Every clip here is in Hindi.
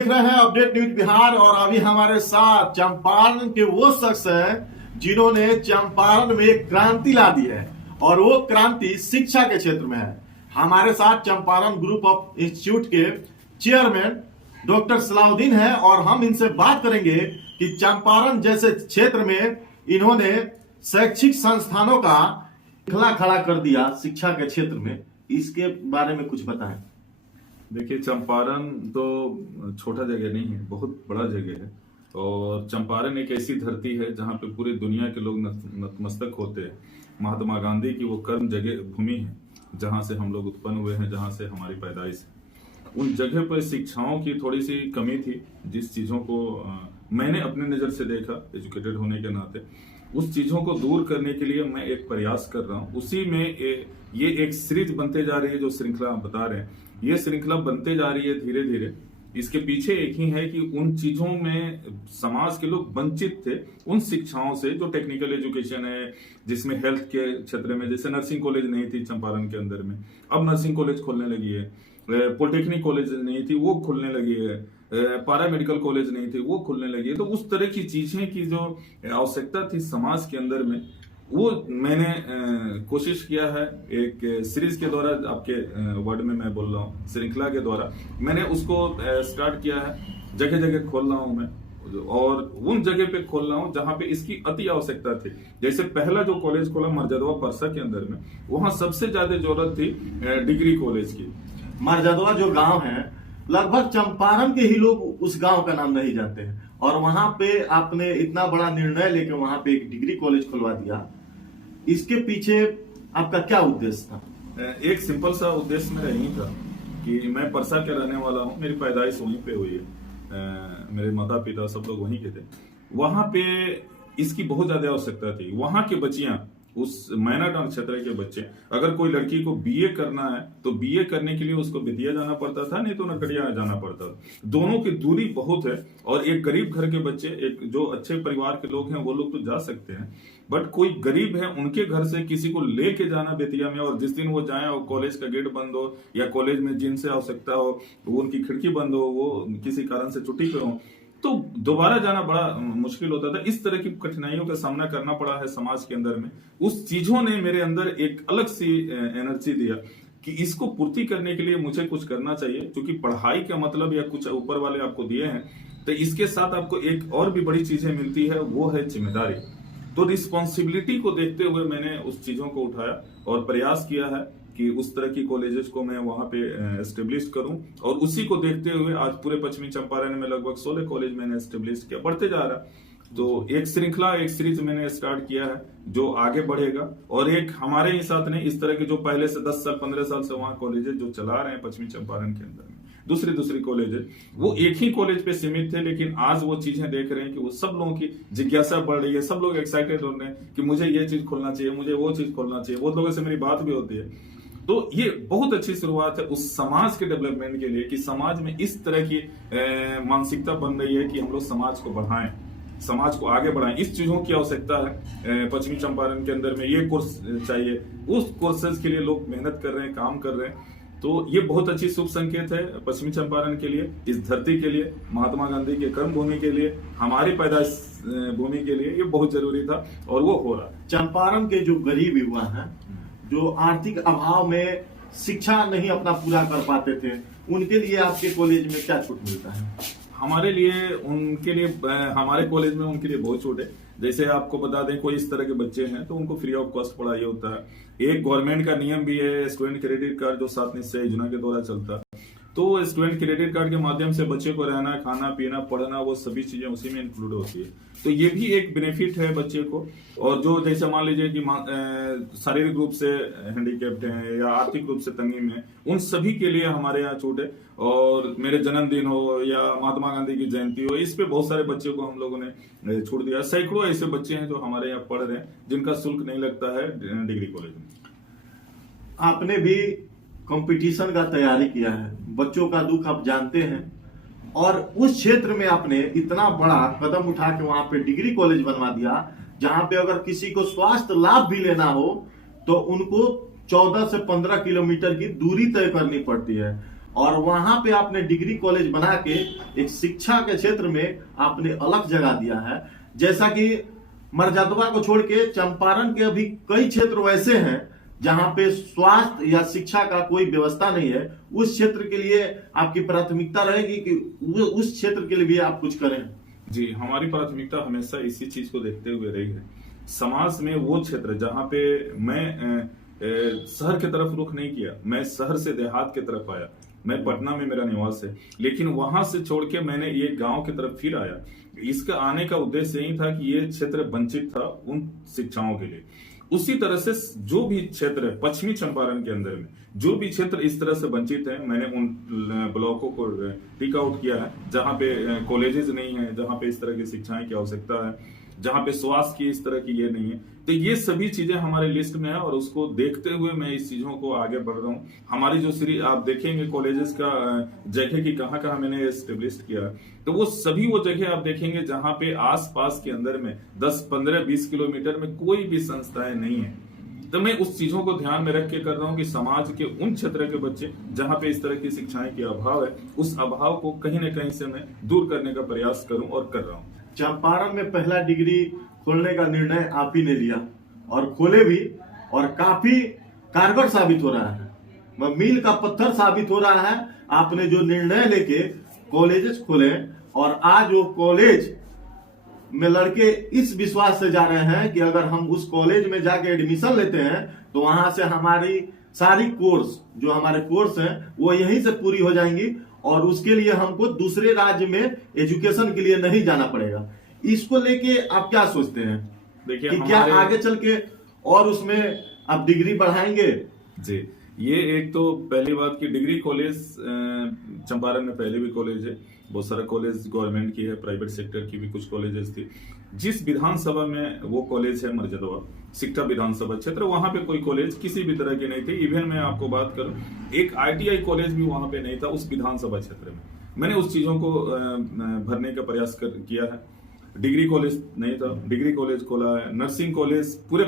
देख रहे हैं अपडेट न्यूज बिहार। और अभी हमारे साथ चंपारण के वो शख्स हैं जिन्होंने चंपारण में एक क्रांति ला दी है, और वो क्रांति शिक्षा के क्षेत्र में है। हमारे साथ चंपारण ग्रुप ऑफ इंस्टीट्यूट के चेयरमैन डॉक्टर सलाउद्दीन है, और हम इनसे बात करेंगे कि चंपारण जैसे क्षेत्र में इन्होंने शैक्षिक संस्थानों का खिला खड़ा कर दिया शिक्षा के क्षेत्र में। इसके बारे में कुछ बताएं। देखिए, चंपारण तो छोटा जगह नहीं है, बहुत बड़ा जगह है। और चंपारण एक ऐसी धरती है जहाँ पे पूरी दुनिया के लोग नतमस्तक होते हैं। महात्मा गांधी की वो कर्म जगह भूमि है जहाँ से हम लोग उत्पन्न हुए हैं, जहाँ से हमारी पैदाइश है। उन जगह पर शिक्षाओं की थोड़ी सी कमी थी, जिस चीजों को मैंने अपने नजर से देखा एजुकेटेड होने के नाते, उस चीजों को दूर करने के लिए मैं एक प्रयास कर रहा हूँ। उसी में ये एक सीरीज बनते जा रही है, जो श्रृंखला आप बता रहे हैं, ये श्रृंखला बनते जा रही है धीरे धीरे। इसके पीछे एक ही है कि उन चीजों में समाज के लोग वंचित थे, उन शिक्षाओं से जो टेक्निकल एजुकेशन है, जिसमें हेल्थ के क्षेत्र में, जैसे नर्सिंग कॉलेज नहीं थी चंपारण के अंदर में, अब नर्सिंग कॉलेज खोलने लगी है। पॉलिटेक्निक कॉलेज नहीं थी, वो खुलने लगी है। पारा मेडिकल कॉलेज नहीं थी, वो खुलने लगी है। तो उस तरह की चीजें की जो आवश्यकता थी समाज के अंदर में, वो मैंने कोशिश किया है एक सीरीज के द्वारा, आपके वर्ड में मैं बोल रहा हूँ, श्रृंखला के द्वारा मैंने उसको स्टार्ट किया है। जगह जगह खोल रहा हूँ मैं, और उन जगह पे खोल रहा हूँ जहाँ पे इसकी अति आवश्यकता थी। जैसे पहला जो कॉलेज खोला मरजदवा परसा के अंदर में, वहाँ सबसे ज्यादा जरूरत थी डिग्री कॉलेज की। मरजदवा जो गांव है, लगभग चंपारण के ही लोग उस गांव का नाम नहीं जानते हैं, और वहां पे आपने इतना बड़ा निर्णय लेकर वहां पे एक डिग्री कॉलेज खुलवा दिया। इसके पीछे आपका क्या उद्देश्य था? एक सिंपल सा उद्देश्य मेरा यही था कि मैं परसा के रहने वाला हूँ, मेरी पैदाइश वहीं पे हुई है, मेरे माता पिता सब लोग वहीं के थे। वहां पे इसकी बहुत ज्यादा आवश्यकता थी। वहां के बच्चियां, उस मैनाटाउन क्षेत्र के बच्चे, अगर कोई लड़की को बीए करना है तो बीए करने के लिए उसको बेतिया जाना पड़ता था, नहीं तो नकड़िया जाना पड़ता था। दोनों की दूरी बहुत है। और एक गरीब घर के बच्चे, एक जो अच्छे परिवार के लोग हैं, वो लोग तो जा सकते हैं, बट कोई गरीब है, उनके घर से किसी को लेके जाना बेतिया में, और जिस दिन वो जाए और कॉलेज का गेट बंद हो, या कॉलेज में जिनसे आवश्यकता हो वो उनकी खिड़की बंद हो, वो किसी कारण से छुट्टी पे हो, तो दोबारा जाना बड़ा मुश्किल होता था। इस तरह की कठिनाइयों का सामना करना पड़ा है समाज के अंदर में। उस चीजों ने मेरे अंदर एक अलग सी एनर्जी दिया कि इसको पूर्ति करने के लिए मुझे कुछ करना चाहिए, क्योंकि पढ़ाई का मतलब या कुछ ऊपर वाले आपको दिए हैं, तो इसके साथ आपको एक और भी बड़ी चीजें मिलती है, वो है जिम्मेदारी। तो रिस्पॉन्सिबिलिटी को देखते हुए मैंने उस चीजों को उठाया और प्रयास किया है कि उस तरह की कॉलेजेस को मैं वहां पे एस्टेब्लिश करूं। और उसी को देखते हुए आज पूरे पश्चिमी चंपारण में लगभग 16 कॉलेज मैंने एस्टेब्लिश किया, बढ़ते जा रहा। तो एक श्रृंखला, एक सीरीज मैंने स्टार्ट किया है जो आगे बढ़ेगा। और एक हमारे ही साथ नहीं, इस तरह के जो पहले से 10 साल 15 साल से वहां कॉलेजेस जो चला रहे हैं पश्चिमी चंपारण के अंदर में, दूसरी कॉलेज है, वो एक ही कॉलेज पे सीमित थे, लेकिन आज वो चीजें देख रहे हैं कि वो सब लोगों की जिज्ञासा बढ़ रही है, सब लोग एक्साइटेड हो रहे हैं कि मुझे ये चीज खोलना चाहिए, मुझे वो चीज खोलना चाहिए। वो लोगों से मेरी बात भी होती है। तो ये बहुत अच्छी शुरुआत है उस समाज के डेवलपमेंट के लिए, कि समाज में इस तरह की मानसिकता बन रही है कि हम लोग समाज को बढ़ाएं, समाज को आगे बढ़ाएं। इस चीजों की आवश्यकता है पश्चिमी चंपारण के अंदर में। ये कोर्स चाहिए, उस कोर्सेज के लिए लोग मेहनत कर रहे हैं, काम कर रहे हैं। तो ये बहुत अच्छी शुभ संकेत है पश्चिमी चंपारण के लिए, इस धरती के लिए, महात्मा गांधी के कर्म भूमि के लिए, हमारी पैदाइश भूमि के लिए ये बहुत जरूरी था, और वो हो रहा। चंपारण के जो गरीब युवा हैं, जो आर्थिक अभाव में शिक्षा नहीं अपना पूरा कर पाते थे, उनके लिए आपके कॉलेज में क्या छूट मिलता है? हमारे लिए, उनके लिए, हमारे कॉलेज में उनके लिए बहुत छूट है। जैसे आपको बता दें, कोई इस तरह के बच्चे हैं तो उनको फ्री ऑफ कॉस्ट पढ़ाई होता है। एक गवर्नमेंट का नियम भी है, स्टूडेंट क्रेडिट कार्ड जो 7 निश्चय योजना के द्वारा चलता है, तो स्टूडेंट क्रेडिट कार्ड के माध्यम से बच्चे को रहना, खाना पीना, पढ़ना, वो सभी चीजें उसी में इंक्लूड होती है। तो ये भी एक बेनिफिट है बच्चे को। और जो जैसे मान लीजिए कि शारीरिक रूप से हैंडीकैप्ड हैं या आर्थिक रूप से तंगी में, उन सभी के लिए हमारे यहाँ छूट है। और मेरे जन्मदिन हो या महात्मा गांधी की जयंती हो, इस पे बहुत सारे बच्चों को हम लोगों ने छूट दिया। सैकड़ों ऐसे बच्चे हैं जो हमारे यहाँ पढ़ रहे हैं, जिनका शुल्क नहीं लगता है डिग्री कॉलेज में। आपने भी कंपटीशन का तैयारी किया है, बच्चों का दुख आप जानते हैं, और उस क्षेत्र में आपने इतना बड़ा कदम उठा के वहां पे डिग्री कॉलेज बनवा दिया, जहां पे अगर किसी को स्वास्थ्य लाभ भी लेना हो तो उनको 14 से 15 किलोमीटर की दूरी तय करनी पड़ती है। और वहां पे आपने डिग्री कॉलेज बना के एक शिक्षा के क्षेत्र में आपने अलग जगह दिया है। जैसा कि मरजदवा को छोड़ के चंपारण के अभी कई क्षेत्र वैसे हैं जहां पे स्वास्थ्य या शिक्षा का कोई व्यवस्था नहीं है। उस क्षेत्र के लिए आपकी प्राथमिकता रहेगी कि उस क्षेत्र के लिए भी आप कुछ करें? जी, हमारी प्राथमिकता हमेशा इसी चीज को देखते हुए रही है। समाज में वो क्षेत्र जहाँ पे मैं शहर की तरफ रुख नहीं किया, मैं शहर से देहात की तरफ आया, मैं पटना में मेरा निवास है, लेकिन वहां से छोड़ के मैंने ये गांव की तरफ फिर आया। इसका आने का उद्देश्य यही था कि ये क्षेत्र वंचित था उन शिक्षाओं के लिए। उसी तरह से जो भी क्षेत्र है पश्चिमी चंपारण के अंदर में, जो भी क्षेत्र इस तरह से वंचित है, मैंने उन ब्लॉकों को टिक आउट किया है जहां पे कॉलेजेस नहीं है, जहां पे इस तरह की शिक्षाएं की आवश्यकता है, जहां पे स्वास्थ्य की इस तरह की ये नहीं है। तो ये सभी चीजें हमारे लिस्ट में है और उसको देखते हुए मैं इस चीजों को आगे बढ़ रहा हूँ। हमारी जो आप देखेंगे कॉलेजेस का जगह की कहाँ कहाँ मैंने एस्टेब्लिश किया, तो वो सभी वो जगह आप देखेंगे जहां पे आसपास के अंदर में 10, 15, 20 किलोमीटर में कोई भी संस्थाएं नहीं है। तो मैं उस चीजों को ध्यान में रख के कर रहा हूँ कि समाज के उन क्षेत्र के बच्चे जहां पे इस तरह की शिक्षाएं की अभाव है, उस अभाव को कहीं न कहीं से मैं दूर करने का प्रयास करूं और कर रहा हूँ। चंपारण में पहला डिग्री खोलने का निर्णय आप ही ने लिया और खोले भी, और काफी कारगर साबित हो रहा है, मील का पत्थर साबित हो रहा है। आपने जो निर्णय लेके कॉलेजेस खोले और आज वो कॉलेज में लड़के इस विश्वास से जा रहे हैं कि अगर हम उस कॉलेज में जाके एडमिशन लेते हैं तो वहां से हमारी सारी कोर्स जो हमारे कोर्स हैं वो यहीं से पूरी हो जाएंगी और उसके लिए हमको दूसरे राज्य में एजुकेशन के लिए नहीं जाना पड़ेगा। इसको लेके आप क्या सोचते हैं? देखिए कि क्या आगे चल के और उसमें आप डिग्री बढ़ाएंगे? जी, ये एक तो पहली बात की डिग्री कॉलेज चंपारण में पहले भी कॉलेज है, बहुत सारा कॉलेज गवर्नमेंट की है, प्राइवेट सेक्टर की भी कुछ कॉलेजेस थी। जिस विधानसभा में वो कॉलेज है मरजदवा सिकटा विधानसभा क्षेत्र, वहां पे कोई कॉलेज किसी भी तरह की नहीं थी। इवन मैं आपको बात करूं, एक ITI कॉलेज भी वहां पे नहीं था उस विधानसभा क्षेत्र में। मैंने उस चीजों को भरने का प्रयास किया है। डिग्री कॉलेज नहीं था, डिग्री कॉलेज खोला है। नर्सिंग कॉलेज पूरे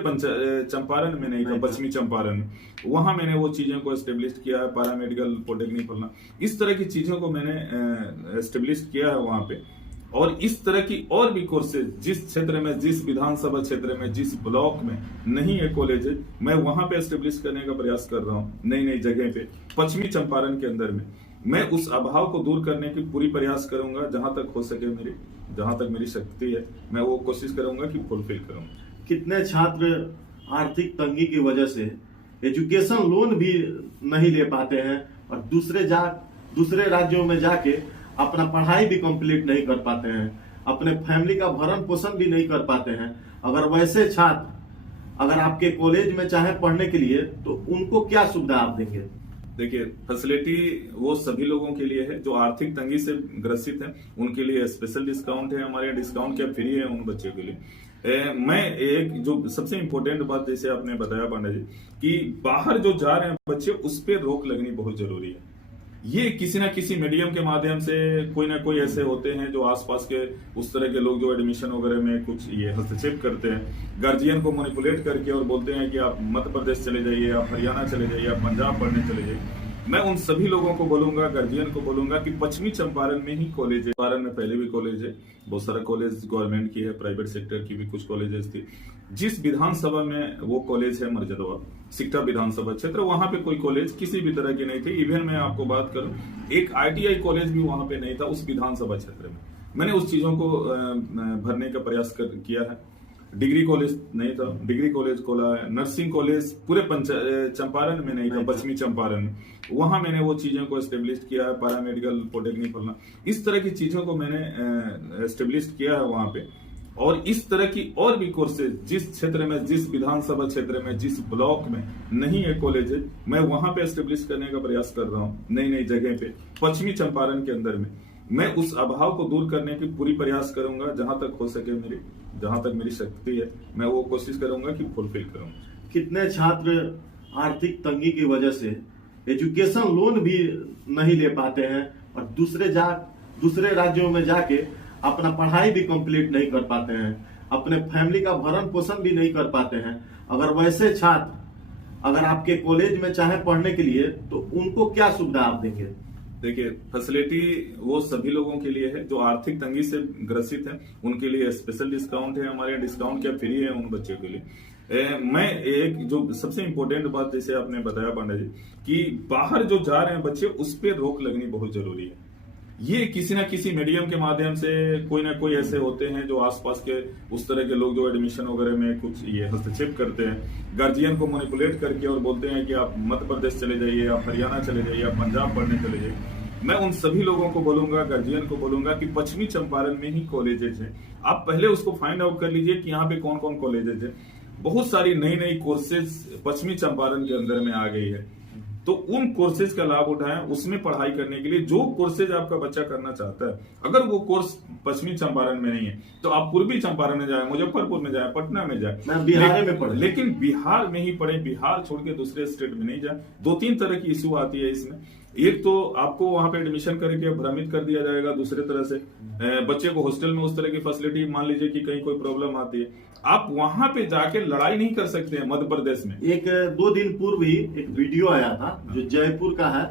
चंपारण में नहीं था, पश्चिमी चंपारण में, वहां मैंने वो चीजों को एस्टेब्लिश किया है। पैरामेडिकल पॉलिटेक्निक खोलना, इस तरह की चीजों को मैंने एस्टेब्लिश किया है वहां पे। और इस तरह की और भी कोर्सेज जिस क्षेत्र में, जिस विधानसभा क्षेत्र में, जिस ब्लॉक में नहीं है कॉलेज, मैं वहां पे एस्टेब्लिश करने का प्रयास कर रहा हूँ नई नई जगह पे पश्चिमी चंपारण के अंदर में। मैं उस अभाव को दूर करने की पूरी प्रयास करूंगा, जहां तक हो सके जहां तक मेरी शक्ति है मैं वो कोशिश करूंगा कि फुलफिल करूंगा। कितने छात्र आर्थिक तंगी की वजह से एजुकेशन लोन भी नहीं ले पाते हैं और दूसरे राज्यों में जाके अपना पढ़ाई भी कंप्लीट नहीं कर पाते हैं, अपने फैमिली का भरण पोषण भी नहीं कर पाते हैं। अगर वैसे छात्र अगर आपके कॉलेज में चाहे पढ़ने के लिए तो उनको क्या सुविधा आप देंगे? देखिए, फैसिलिटी वो सभी लोगों के लिए है जो आर्थिक तंगी से ग्रसित है, उनके लिए स्पेशल डिस्काउंट है। हमारे यहाँ डिस्काउंट क्या फ्री है उन बच्चों के लिए। मैं एक जो सबसे इम्पोर्टेंट बात जैसे आपने बताया पांडा जी कि बाहर जो जा रहे हैं बच्चे, उस पर रोक लगनी बहुत जरूरी है। ये किसी ना किसी मीडियम के माध्यम से कोई ना कोई ऐसे होते हैं जो आसपास के उस तरह के लोग जो एडमिशन वगैरह में कुछ ये हस्तक्षेप करते हैं, गार्जियन को मैनिपुलेट करके और बोलते हैं कि आप मध्य प्रदेश चले जाइए, आप हरियाणा चले जाइए, आप पंजाब पढ़ने चले जाइए। मैं उन सभी लोगों को बोलूंगा, गार्जियन को बोलूंगा कि पश्चिमी चंपारण में ही कॉलेज है। चंपारण में पहले भी कॉलेज है, बहुत सारा कॉलेज गवर्नमेंट की है, प्राइवेट सेक्टर की भी कुछ कॉलेजेस थी। जिस विधानसभा में वो कॉलेज है मरजदवा सिकटा विधानसभा क्षेत्र, वहां पे कोई कॉलेज किसी भी तरह की नहीं थी। इवन मैं आपको बात करूं, एक ITI कॉलेज भी वहां पे नहीं था उस विधानसभा क्षेत्र में। मैंने उस चीजों को भरने का प्रयास किया है। डिग्री कॉलेज नहीं था, डिग्री कॉलेज खोला है। नर्सिंग कॉलेज पूरे चंपारण में नहीं था, पश्चिमी चंपारण में, वहां मैंने वो चीजों को एस्टेब्लिश किया है। पैरामेडिकल पॉलिटेक्निक खोलना, इस तरह की चीजों को मैंने एस्टेब्लिश किया है वहां पे। और इस तरह की और भी कोर्सेज जिस क्षेत्र में, जिस विधानसभा क्षेत्र में, जिस ब्लॉक में नहीं है कॉलेज, मैं वहां पे एस्टेब्लिश करने का प्रयास कर रहा हूँ नई नई जगह पे पश्चिमी चंपारण के अंदर में। मैं उस अभाव को दूर करने की पूरी प्रयास करूंगा, जहां तक हो सके जहां तक मेरी शक्ति है मैं वो कोशिश करूंगा कि फुलफिल करूंगा। कितने छात्र आर्थिक तंगी की वजह से एजुकेशन लोन भी नहीं ले पाते हैं और दूसरे राज्यों में जाके अपना पढ़ाई भी कंप्लीट नहीं कर पाते हैं, अपने फैमिली का भरण पोषण भी नहीं कर पाते हैं। अगर वैसे छात्र अगर आपके कॉलेज में चाहे पढ़ने के लिए तो उनको क्या सुविधा आप देंगे? देखिए, फैसिलिटी वो सभी लोगों के लिए है जो आर्थिक तंगी से ग्रसित है, उनके लिए स्पेशल डिस्काउंट है, हमारे डिस्काउंट क्या फ्री है उन बच्चों के लिए। मैं एक जो सबसे इम्पोर्टेंट बात जैसे आपने बताया पांडा जी कि बाहर जो जा रहे हैं बच्चे उस पर रोक लगनी बहुत जरूरी है। ये किसी ना किसी मीडियम के माध्यम से कोई ना कोई ऐसे होते हैं जो आसपास के उस तरह के लोग जो एडमिशन वगैरह में कुछ ये हस्तक्षेप करते हैं, गार्जियन को मैनिपुलेट करके और बोलते हैं कि आप मध्य प्रदेश चले जाइए, आप हरियाणा चले जाइए, आप पंजाब पढ़ने चले जाइए। मैं उन सभी लोगों को बोलूंगा, गार्जियन को बोलूंगा कि पश्चिमी चंपारण में ही कॉलेजेस हैं, आप पहले उसको फाइंड आउट कर लीजिए कि यहाँ पे कौन कौन कॉलेजेस है। बहुत सारी नई नई कोर्सेज पश्चिमी चंपारण के अंदर में आ गई है, तो उन कोर्सेज का लाभ उठाएं, उसमें पढ़ाई करने के लिए जो कोर्सेज आपका बच्चा करना चाहता है। अगर वो कोर्स पश्चिमी चंपारण में नहीं है तो आप पूर्वी चंपारण में जाए, मुजफ्फरपुर में जाए, पटना में जाए, बिहार में पढ़े, लेकिन बिहार में ही पढ़े, बिहार छोड़ के दूसरे स्टेट में नहीं जाए। 2-3 तरह की इश्यू आती है इसमें। एक तो आपको वहां पे एडमिशन करके भ्रमित कर दिया जाएगा, दूसरे तरह से बच्चे को हॉस्टल में उस तरह की फैसिलिटी, मान लीजिए कि कहीं कोई प्रॉब्लम आती है, आप वहां पे जाके लड़ाई नहीं कर सकते हैं मध्य प्रदेश में। 1-2 दिन पूर्व ही एक वीडियो आया था जो जयपुर का है,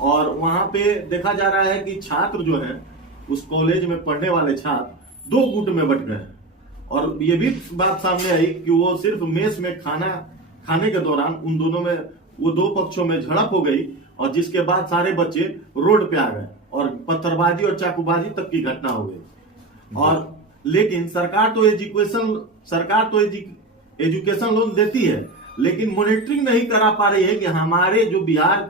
और वहां पे देखा जा रहा है कि छात्र जो है उस कॉलेज में पढ़ने वाले छात्र 2 गुट में बट गए, और ये भी बात सामने आई कि वो सिर्फ मेस में खाना खाने के दौरान उन दोनों में वो 2 पक्षों में झड़प हो गई, और जिसके बाद सारे बच्चे रोड पे आ गए और पत्थरबाजी और चाकूबाजी तक की घटना हो गई। और लेकिन सरकार तो एजुकेशन लोन देती है, लेकिन मॉनिटरिंग नहीं करा पा रही है कि हमारे जो बिहार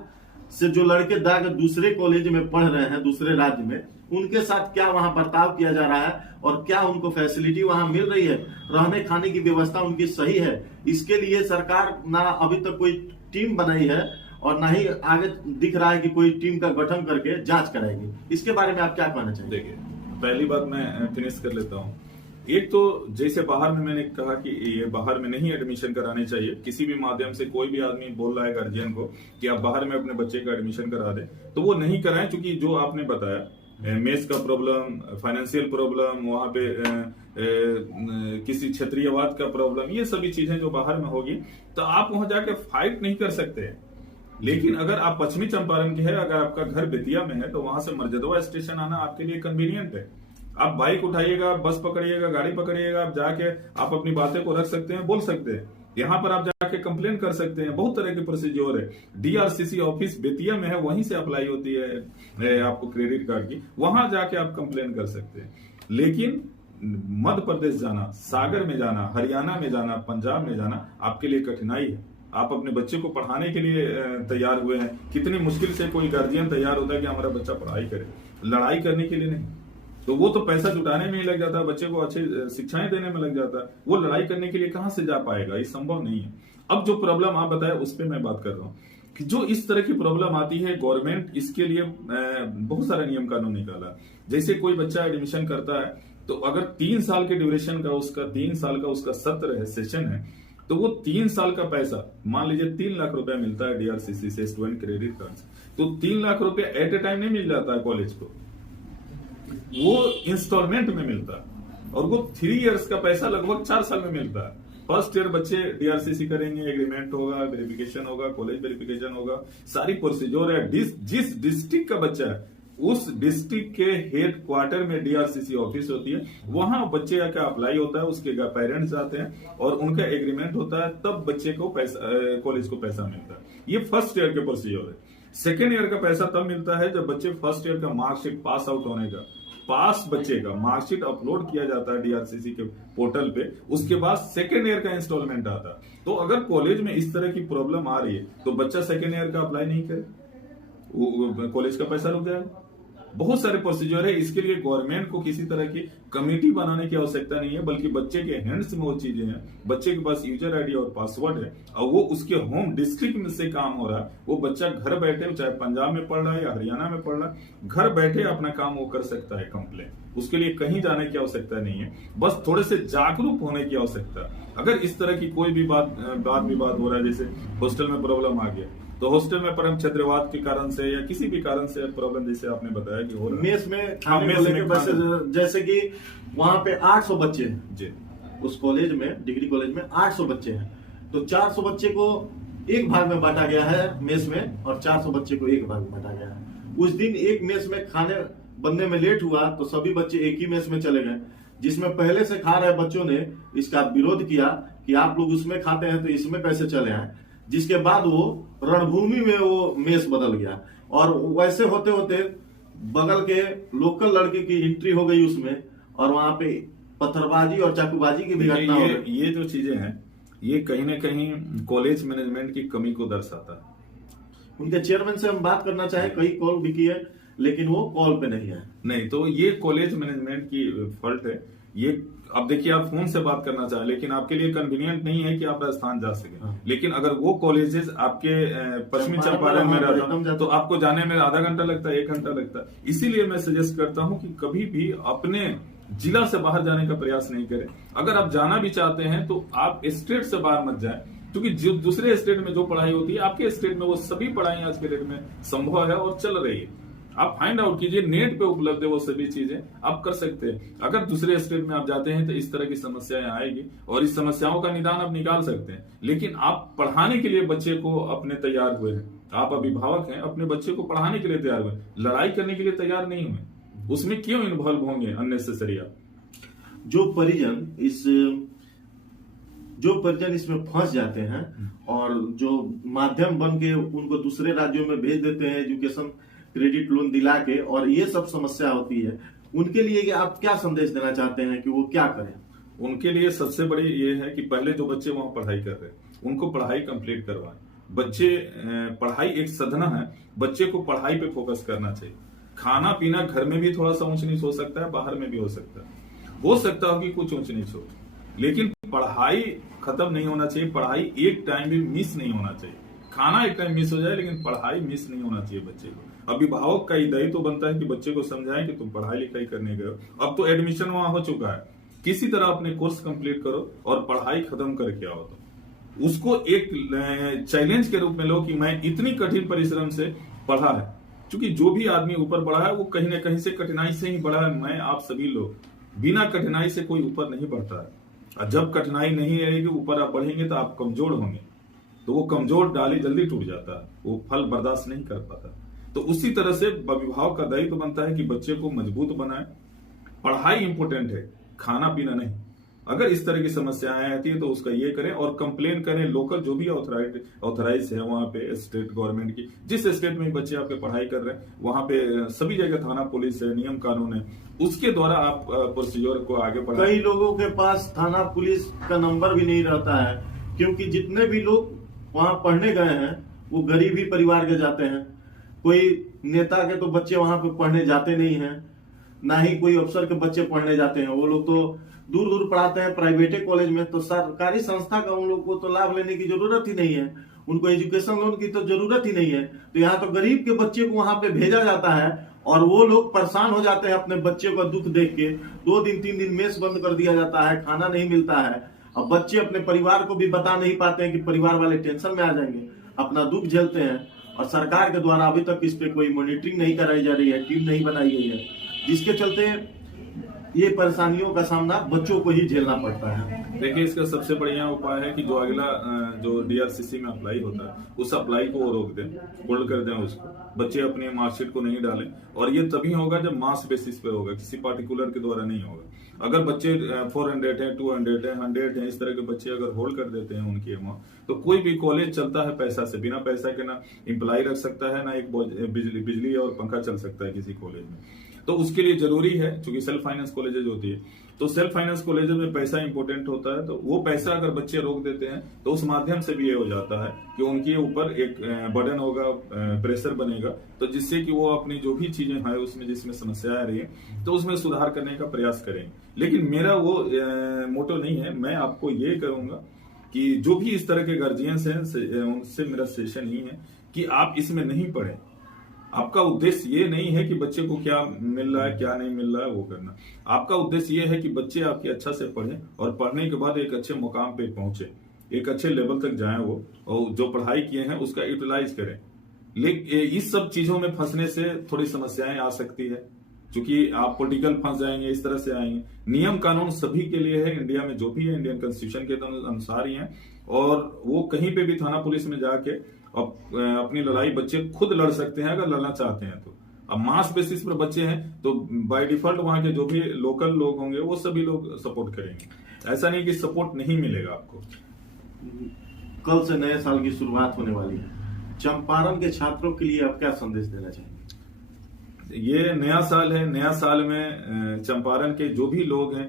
से जो लड़के दूसरे कॉलेज में पढ़ रहे हैं, दूसरे राज्य में, उनके साथ क्या वहां बर्ताव किया जा रहा है और क्या उनको फैसिलिटी वहां मिल रही है, रहने खाने की व्यवस्था उनकी सही है। इसके लिए सरकार ना अभी तक कोई टीम बनाई है और ना ही आगे दिख रहा है कि कोई टीम का गठन करके जांच कराएगी। इसके बारे में आप क्या कहना चाहेंगे? देखिए, पहली बात मैं फिनिश कर लेता हूँ। एक तो जैसे बाहर में मैंने कहा कि ये बाहर में नहीं एडमिशन कराने चाहिए, किसी भी माध्यम से कोई भी आदमी बोल रहा है गार्जियन को कि आप बाहर में अपने बच्चे का एडमिशन करा दें, तो वो नहीं कराएं, क्योंकि जो आपने बताया मेस का प्रॉब्लम, फाइनेंशियल प्रॉब्लम, वहां पे किसी क्षेत्रीयवाद का प्रॉब्लम, ये सभी चीजें जो बाहर में होगी तो आप वहां जाके फाइट नहीं कर सकते। लेकिन अगर आप पश्चिमी चंपारण के हैं, अगर आपका घर बेतिया में है, तो वहां से मर्जदवा स्टेशन आना आपके लिए कन्वीनियंट है। आप बाइक उठाइएगा, बस पकड़िएगा, गाड़ी पकड़िएगा, आप जाके आप अपनी बातें को रख सकते हैं, बोल सकते हैं। यहाँ पर आप जाके कंप्लेन कर सकते हैं, बहुत तरह के प्रोसीजर है। डीआरसीसी ऑफिस बेतिया में है, वहीं से अप्लाई होती है आपको क्रेडिट कार्ड की, वहां जाके आप कंप्लेन कर सकते हैं। लेकिन मध्य प्रदेश जाना, सागर में जाना, हरियाणा में जाना, पंजाब में जाना आपके लिए कठिनाई है। आप अपने बच्चे को पढ़ाने के लिए तैयार हुए हैं, कितनी मुश्किल से कोई गार्जियन तैयार होता है कि हमारा बच्चा पढ़ाई करे, लड़ाई करने के लिए नहीं। तो वो तो पैसा जुटाने में ही लग जाता है, बच्चे को अच्छी शिक्षाएं देने में लग जाता है, वो लड़ाई करने के लिए कहां से जा पाएगा, ये संभव नहीं है। अब जो प्रॉब्लम आप बताए उस पर मैं बात कर रहा हूँ कि जो इस तरह की प्रॉब्लम आती है, गवर्नमेंट इसके लिए बहुत सारा नियम कानून निकाला। जैसे कोई बच्चा एडमिशन करता है तो अगर 3 साल के ड्यूरेशन का उसका 3 साल का उसका सत्र है, सेशन है, तो वो 3 साल का पैसा, मान लीजिए 3 लाख रुपया मिलता है डीआरसीसी से, स्टूडेंट क्रेडिट कार्ड से, तो 3 लाख रुपया एट ए टाइम नहीं मिल जाता है कॉलेज को, वो इंस्टॉलमेंट में मिलता है, और वो 3 इयर्स का पैसा लगभग 4 साल में मिलता है। फर्स्ट ईयर बच्चे डीआरसीसी करेंगे, एग्रीमेंट होगा, वेरिफिकेशन होगा, कॉलेज वेरिफिकेशन होगा, सारी प्रोसीजर है। जिस डिस्ट्रिक्ट का बच्चा है उस डिस्ट्रिक्ट के हेड क्वार्टर में डीआरसीसी ऑफिस होती है, वहां बच्चे का अप्लाई होता है, उसके पेरेंट्स आते हैं और उनका एग्रीमेंट होता है, तब बच्चे को पैसा, कॉलेज को पैसा मिलता है। ये फर्स्ट ईयर के प्रोसीजर है। सेकेंड ईयर का पैसा तब मिलता है जब बच्चे फर्स्ट ईयर का मार्कशीट पास आउट होने का, पास बच्चे का मार्कशीट अपलोड किया जाता है डीआरसीसी के पोर्टल पे, उसके बाद सेकेंड ईयर का इंस्टॉलमेंट आता है। तो अगर कॉलेज में इस तरह की प्रॉब्लम आ रही है तो बच्चा सेकेंड ईयर का अप्लाई नहीं करे, कॉलेज का पैसा रुक जाएगा। बहुत सारे प्रोसीजर है, इसके लिए गवर्नमेंट को किसी तरह की कमेटी बनाने की आवश्यकता नहीं है, बल्कि बच्चे के हैंड्स में वो चीजें हैं, बच्चे के पास यूजर आईडी और पासवर्ड है, और वो उसके होम डिस्ट्रिक्ट में से काम हो रहा है। वो बच्चा घर बैठे, चाहे पंजाब में पढ़ रहा है या हरियाणा में पढ़ रहा है, घर बैठे अपना काम वो कर सकता है कंप्लेन। उसके लिए कहीं जाने की आवश्यकता नहीं है, बस थोड़े से जागरूक होने की आवश्यकता है। अगर इस तरह की कोई भी बात विवाद हो रहा है, जैसे हॉस्टल में प्रॉब्लम आ गया, तो हॉस्टल में परम क्षेत्रवाद के कारण से या किसी भी कारण से प्रॉब्लम, जैसे आपने बताया कि हो रहा है मेस में खाने को लेकर, बस जैसे कि वहां पे 800 बच्चे हैं जी, उस कॉलेज में, डिग्री कॉलेज में 800 बच्चे हैं, तो 400 बच्चे को एक भाग में बांटा गया है मेस में, और 400 बच्चे को एक भाग में बांटा गया है। उस दिन एक मेस में खाने बनने में लेट हुआ तो सभी बच्चे एक ही मेस में चले गए, जिसमें पहले से खा रहे बच्चों ने इसका विरोध किया कि आप लोग उसमें खाते हैं तो इसमें कैसे चले आए। जिसके बाद वो रणभूमि में वो मेस बदल गया और वैसे होते होते बगल के लोकल लड़के की एंट्री हो गई उसमें, और वहां पे पत्थरबाजी और चाकूबाजी की भी घटना हो गई। ये जो चीजें हैं ये कहीं ना कहीं कॉलेज मैनेजमेंट की कमी को दर्शाता है। उनके चेयरमैन से हम बात करना चाहे, कई कॉल भी की है लेकिन वो कॉल पे नहीं है। नहीं, तो ये कॉलेज मैनेजमेंट की फॉल्ट है ये। अब देखिए, आप फोन से बात करना चाहें लेकिन आपके लिए कन्वीनियंट नहीं है कि आप राजस्थान जा सके। हाँ। लेकिन अगर वो कॉलेजेस आपके पश्चिमी चंपारण में रहता तो आपको जाने में आधा घंटा लगता है, 1 घंटा लगता है। इसीलिए मैं सजेस्ट करता हूं कि कभी भी अपने जिला से बाहर जाने का प्रयास नहीं करें। अगर आप जाना भी चाहते हैं तो आप स्टेट से बाहर मत जाएं, क्योंकि जो दूसरे स्टेट में जो पढ़ाई होती है आपके स्टेट में वो सभी पढ़ाई आज के डेट में संभव है और चल रही है। आप फाइंड आउट कीजिए, नेट पे उपलब्ध है वो सभी चीजें, आप कर सकते हैं। अगर दूसरे स्टेट में आप जाते हैं तो इस तरह की समस्याएं आएगी और इस समस्याओं का निदान आप निकाल सकते हैं। लेकिन आप पढ़ाने के लिए बच्चे को अपने तैयार हुए हैं, आप अभिभावक हैं, अपने बच्चे को पढ़ाने के लिए तैयार हुए, लड़ाई करने के लिए तैयार नहीं हुए, उसमें क्यों इन्वॉल्व होंगे अननेसेसरी आप? जो परिजन इसमें फंस जाते हैं और जो माध्यम बन के उनको दूसरे राज्यों में भेज देते हैं एजुकेशन क्रेडिट लोन दिला के, और ये सब समस्या होती है, उनके लिए आप क्या संदेश देना चाहते हैं कि वो क्या करें? उनके लिए सबसे बड़ी ये है कि पहले जो बच्चे वहां पढ़ाई कर रहे हैं उनको पढ़ाई कंप्लीट करवाएं। बच्चे पढ़ाई एक साधना है, बच्चे को पढ़ाई पे फोकस करना चाहिए। खाना पीना घर में भी थोड़ा सा ऊंच नीच हो सकता है, बाहर में भी हो सकता है कि कुछ ऊंच नीच हो, लेकिन पढ़ाई खत्म नहीं होना चाहिए। पढ़ाई एक टाइम भी मिस नहीं होना चाहिए। खाना एक टाइम मिस हो जाए लेकिन पढ़ाई मिस नहीं होना चाहिए बच्चे को। अभिभावक का दायित्व तो बनता है कि बच्चे को समझाएं कि तुम पढ़ाई लिखाई करने गए हो, अब तो एडमिशन वहां हो चुका है, किसी तरह अपने कोर्स कंप्लीट करो और पढ़ाई खत्म करके आओ। तो उसको एक चैलेंज के रूप में लो कि मैं इतनी कठिन परिश्रम से पढ़ा है, क्योंकि जो भी आदमी ऊपर बढ़ा है वो कहीं ना कहीं से कठिनाई से ही बढ़ा है। मैं आप सभी लोग, बिना कठिनाई से कोई ऊपर नहीं बढ़ता है। और जब कठिनाई नहीं रहेगी, ऊपर आप बढ़ेंगे तो आप कमजोर होंगे, तो वो कमजोर डाली जल्दी टूट जाता है, वो फल बर्दाश्त नहीं कर पाता। तो उसी तरह से अभिभावक का दायित्व बनता है कि बच्चे को मजबूत बनाए। पढ़ाई इंपॉर्टेंट है, खाना पीना नहीं। अगर इस तरह की समस्याएं आती है तो उसका ये करें और कंप्लेन करें लोकल जो भी ऑथराइज है वहां पे, स्टेट गवर्नमेंट की, जिस स्टेट में बच्चे आपके पढ़ाई कर रहे हैं वहां पे सभी जगह थाना पुलिस है, नियम कानून है, उसके द्वारा आप प्रोसीजर को आगे बढ़ाएं। कई लोगों के पास थाना पुलिस का नंबर भी नहीं रहता है, क्योंकि जितने भी लोग वहां पढ़ने गए हैं वो गरीब ही परिवार के जाते हैं। कोई नेता के तो बच्चे वहां पे पढ़ने जाते नहीं हैं, ना ही कोई अफसर के बच्चे पढ़ने जाते हैं। वो लोग तो दूर दूर पढ़ाते हैं प्राइवेट कॉलेज में, तो सरकारी संस्था का उन लोग को तो लाभ लेने की जरूरत ही नहीं है, उनको एजुकेशन लोन की तो जरूरत ही नहीं है। तो यहाँ तो गरीब के बच्चे को वहां पे भेजा जाता है और वो लोग परेशान हो जाते हैं अपने बच्चे का दुख देख के। 2 दिन 3 दिन मेस बंद कर दिया जाता है, खाना नहीं मिलता है। अब बच्चे अपने परिवार को भी बता नहीं पाते हैं कि परिवार वाले टेंशन में आ जाएंगे, अपना दुख झेलते हैं। और सरकार के द्वारा अभी तक इस पे कोई मॉनिटरिंग नहीं कराई जा रही है, टीम नहीं बनाई गई है, जिसके चलते ये परेशानियों का सामना बच्चों को ही झेलना पड़ता है। देखिए, इसका सबसे बढ़िया उपाय है कि जो अगला जो डीआरसीसी में अप्लाई होता है उस अप्लाई को वो रोक दें, होल्ड कर दें उसको। बच्चे अपने मार्कशीट को नहीं डालें, और ये तभी होगा जब मास बेसिस पे होगा, किसी पार्टिकुलर के द्वारा नहीं होगा। अगर बच्चे 400 है, 200 है, 100 है, इस तरह के बच्चे अगर होल्ड कर देते हैं उनकी अमाउंट, तो कोई भी कॉलेज चलता है पैसा से। बिना पैसा के ना एम्प्लॉय रख सकता है, ना एक बिजली और पंखा चल सकता है किसी कॉलेज में। तो उसके लिए जरूरी है, क्योंकि सेल्फ फाइनेंस कॉलेजेज होती है, तो सेल्फ फाइनेंस कॉलेजेज में पैसा इंपॉर्टेंट होता है। तो वो पैसा अगर बच्चे रोक देते हैं तो उस माध्यम से भी ये हो जाता है कि उनके ऊपर एक बर्डन होगा, प्रेशर बनेगा, तो जिससे कि वो अपनी जो भी चीजें हैं उसमें जिसमें समस्या आ रही है तो उसमें सुधार करने का प्रयास करेंगे। लेकिन मेरा वो मोटो नहीं है। मैं आपको ये करूंगा कि जो भी इस तरह के गार्जियंस हैं उनसे मेरा सजेशन ही है कि आप इसमें नहीं पढ़ें। आपका उद्देश्य ये नहीं है कि बच्चे को क्या मिल रहा है क्या नहीं मिल रहा है वो करना। आपका उद्देश्य ये है कि बच्चे आपके अच्छा से पढ़ें और पढ़ने के बाद एक अच्छे मुकाम पे पहुंचे, एक अच्छे लेवल तक जाएं वो, और जो पढ़ाई किए हैं उसका यूटिलाइज करें। लेकिन इस सब चीजों में फंसने से थोड़ी समस्याएं आ सकती है, क्योंकि आप पॉलिटिकल फंस जाएंगे, इस तरह से आएंगे। नियम कानून सभी के लिए है, इंडिया में जो भी है इंडियन कॉन्स्टिट्यूशन के अनुसार ही है, और वो कहीं पे भी थाना पुलिस में जाके अपनी लड़ाई बच्चे खुद लड़ सकते हैं अगर लड़ना चाहते हैं तो। अब मास बेसिस पर बच्चे हैं तो बाय डिफॉल्ट वहां के जो भी लोकल लोग होंगे वो सभी लोग सपोर्ट करेंगे। ऐसा नहीं कि सपोर्ट नहीं मिलेगा आपको। कल से नए साल की शुरुआत होने वाली है, चंपारण के छात्रों के लिए आप क्या संदेश देना चाहेंगे? ये नया साल है, नया साल में चंपारण के जो भी लोग हैं,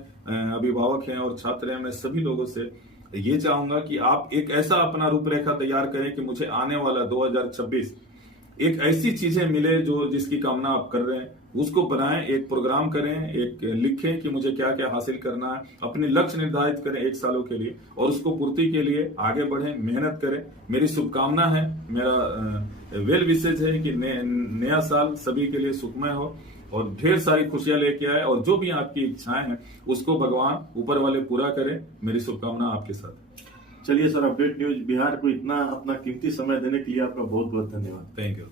अभिभावक हैं और छात्र हैं, मैं सभी लोगों से ये चाहूंगा कि आप एक ऐसा अपना रूपरेखा तैयार करें कि मुझे आने वाला 2026 एक ऐसी चीजें मिले जो जिसकी कामना आप कर रहे हैं, उसको बनाएं, एक प्रोग्राम करें, एक लिखें कि मुझे क्या क्या हासिल करना है, अपने लक्ष्य निर्धारित करें 1 सालों के लिए और उसको पूर्ति के लिए आगे बढ़ें, मेहनत करें। मेरी शुभकामना है, मेरा वेल विशेज है कि नया साल सभी के लिए सुखमय हो और ढेर सारी खुशियां लेके आए और जो भी आपकी इच्छाएं हैं उसको भगवान ऊपर वाले पूरा करें। मेरी शुभकामना आपके साथ। चलिए सर, अपडेट न्यूज बिहार को इतना अपना कीमती समय देने के लिए आपका बहुत बहुत धन्यवाद। Thank you.